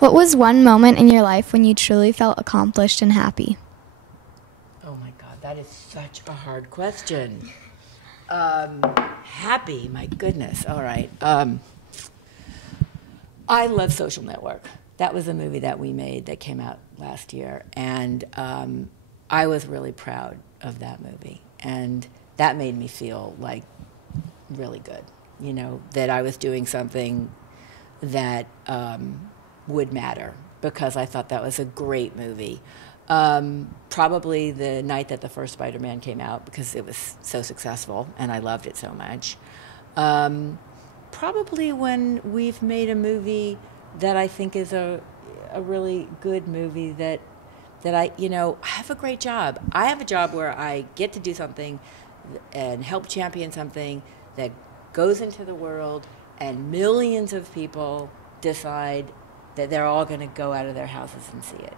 What was one moment in your life when you truly felt accomplished and happy? Oh my God, that is such a hard question. Happy, my goodness. All right. I love Social Network. That was a movie that we made that came out last year, and I was really proud of that movie, and that made me feel like really good, you know, that I was doing something that would matter, because I thought that was a great movie. Probably the night that the first Spider-Man came out, because it was so successful and I loved it so much. Probably when we've made a movie that I think is a really good movie that I, you know, I have a great job. I have a job where I get to do something and help champion something that goes into the world, and millions of people decide that they're all going to go out of their houses and see it.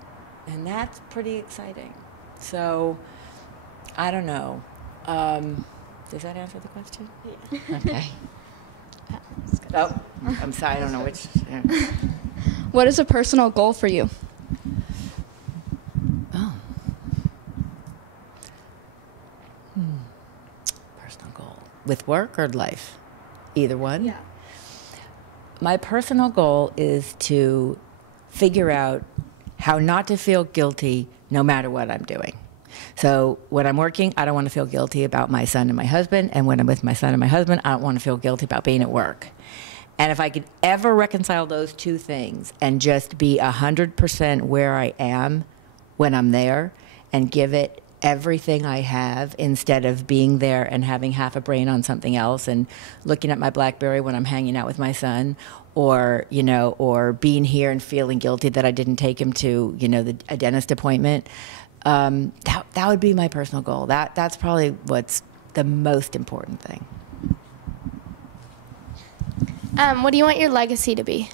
And that's pretty exciting. So, I don't know. Does that answer the question? Yeah. Okay. Oh, I'm sorry, I don't know which. Yeah. What is a personal goal for you? Oh. Personal goal. With work or life? Either one? Yeah. My personal goal is to figure out how not to feel guilty no matter what I'm doing. So when I'm working, I don't want to feel guilty about my son and my husband. And when I'm with my son and my husband, I don't want to feel guilty about being at work. And if I could ever reconcile those two things and just be 100% where I am when I'm there and give it everything I have, instead of being there and having half a brain on something else and looking at my BlackBerry when I'm hanging out with my son, or, you know, or being here and feeling guilty that I didn't take him to, you know, a dentist appointment. That would be my personal goal. That's probably what's the most important thing. What do you want your legacy to be?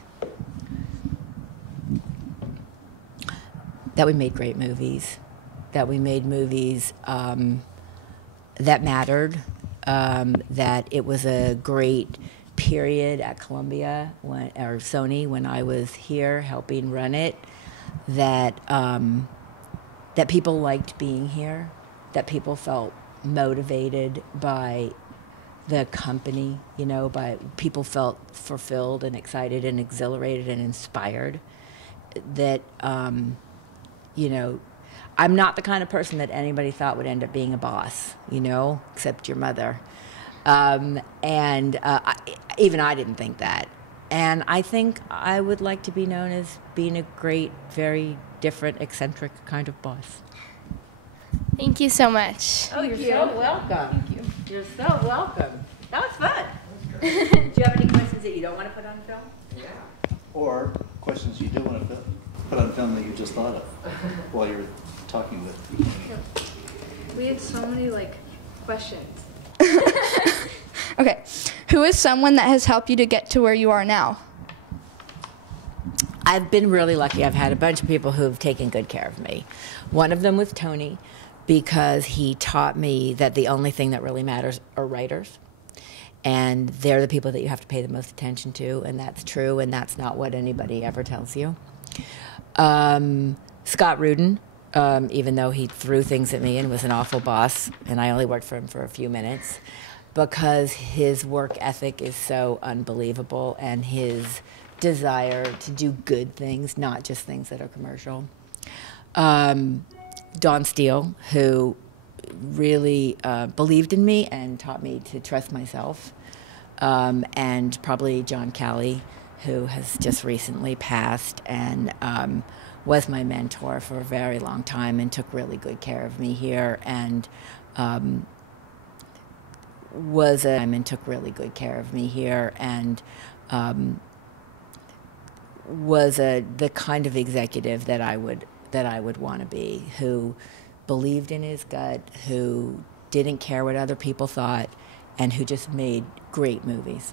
That we made great movies. That we made movies that mattered. That it was a great period at Columbia or Sony when I was here helping run it. That people liked being here. That people felt motivated by the company, you know, by people felt fulfilled and excited and exhilarated and inspired. That, you know, I'm not the kind of person that anybody thought would end up being a boss, you know, except your mother. Even I didn't think that. And I think I would like to be known as being a great, very different, eccentric kind of boss. Thank you so much. Oh, you're so welcome. Thank you. You're so welcome. That was fun. Do you have any questions that you don't want to put on film? Yeah. Or questions you do want to put on film that you just thought of while you're talking with people? We had so many, questions. Okay. Who is someone that has helped you to get to where you are now? I've been really lucky. I've had a bunch of people who've taken good care of me. One of them was Tony, because he taught me that the only thing that really matters are writers. And they're the people that you have to pay the most attention to, and that's true, and that's not what anybody ever tells you. Scott Rudin, even though he threw things at me and was an awful boss, and I only worked for him for a few minutes, because his work ethic is so unbelievable, and his desire to do good things, not just things that are commercial. Dawn Steele, who really believed in me and taught me to trust myself. And probably John Callie, who has just recently passed and was my mentor for a very long time and took really good care of me here, and took really good care of me here, and was the kind of executive that I would want to be, who believed in his gut, who didn't care what other people thought, and who just made great movies.